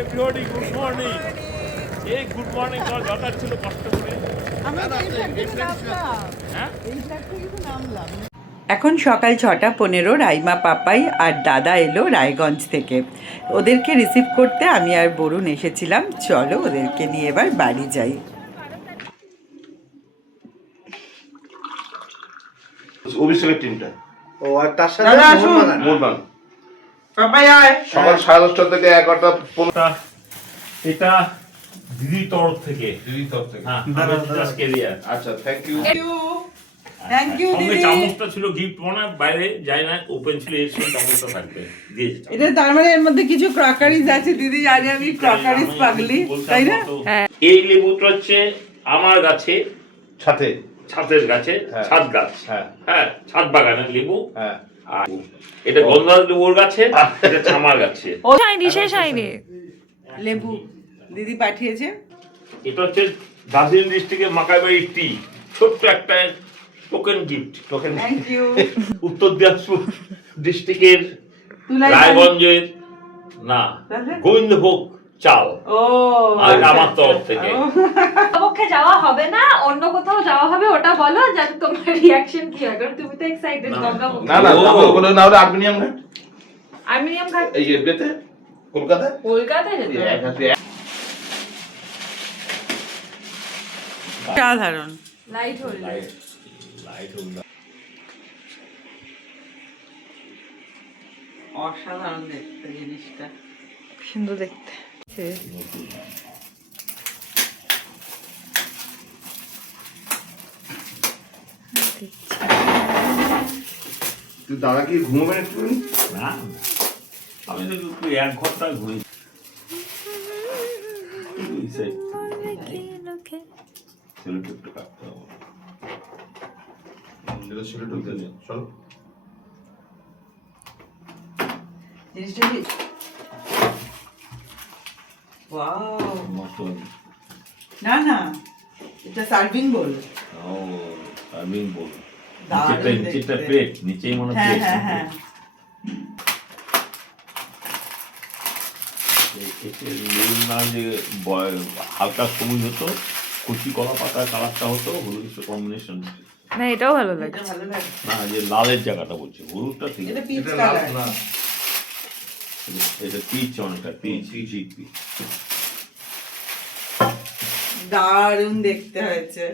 Everybody, good morning. এই good morning তোমার দরকার ছিল কষ্ট করে। এখন সকাল 6:15, রাইমা পাপাই আর দাদা এলো রায়গঞ্জ থেকে। ওদেরকে রিসিভ করতে আমি আর বরুণ এসেছিলাম। চলো ওদেরকে নিয়ে এবার বাড়ি যাই। অভিষেকের টিমটা ও আর তার সাথে মোহনবাগান পাপাই আয়। সকাল 10:30 থেকে 11টা এটা দিদির তরফ থেকে। হ্যাঁ, আচ্ছা, থ্যাংক ইউ। থ্যাংক ইউ সঙ্গে দিদি। চামচটা ছিল গিফট, মানে বাইরে যায় না, ওপেন ছিল, এর সঙ্গে চামচটা থাকবে, দিয়েছে চামচ। এটা তার মানে এর মধ্যে কিছু ক্রকারিজ আছে। দিদি জানি আমি ক্রকারিজ পাগলি, তাই না? এই লেবুটা হচ্ছে আমার গাছে, সাথে ছাদের গাছে, হ্যাঁ। ছাদ গাছ, হ্যাঁ। হ্যাঁ, ছাদ বাগানের লেবু। হ্যাঁ, আর এটা গন্ধরাজ লেবুর গাছে, এটা আমার গাছে। ও হয়নি, শেষ হয়নি। লেবু দিদি পাঠিয়েছে। এটা হচ্ছে দার্জিলিং ডিস্ট্রিক্টের মাকাইবাড়ি টি, ছোট্ট একটা token gift. Token. Thank you. Uttar Dinajpur ডিস্ট্রিক্টের তুলাই রায়গঞ্জের না গোবিন্দভোগ চাল, ও আর আমার তরফ থেকে। পক্ষে যাওয়া হবে না, অন্য কোথাও যাওয়া হবে, ওটা বলো যাতে তোমার রিঅ্যাকশন কি হয়, কারণ তুমি তো এক্সাইটেড। গঙ্গাবতী না না, আমরা ওগুলো না হলে আর্মেনিয়াম ঘাট, আর্মেনিয়াম ঘাট এই এতে কলকাতায় কলকাতায় যেতে হবে। সাধারণ। লাইট হল অসাধারণ দেখতে জিনিসটা। সুন্দর দেখতে। তুই দাদা কি ঘুমাবেন একটু? না, আমি তো একটু 1 ঘন্টা ঘুরি। ছেলেটা একটু কাটতে হবে। ছেলেটা উঠে নিয়ে চলো। জিনিসটা কি ওয়াও। না না, এটা সার্ভিং বোল। আমি বল দারুণ নিচেটা দেখতে। প্লেট, নিচেই মনে হ্যাঁ প্লেট। হ্যাঁ হ্যাঁ। না যে হালকা সবুজ হতো, কচি কলা পাতার কালারটা হতো, হলুদ কম্বিনেশন। না, এটাও ভালো এটা লাগে। ভালো লাগে। না, যে লালের জায়গাটা বলছি, হলুদটা ঠিক এটা আছে। পিচ এটা কালার। না, এটা পিচ, অনেকটা পিচ পিচ। দারুণ দেখতে হয়েছে।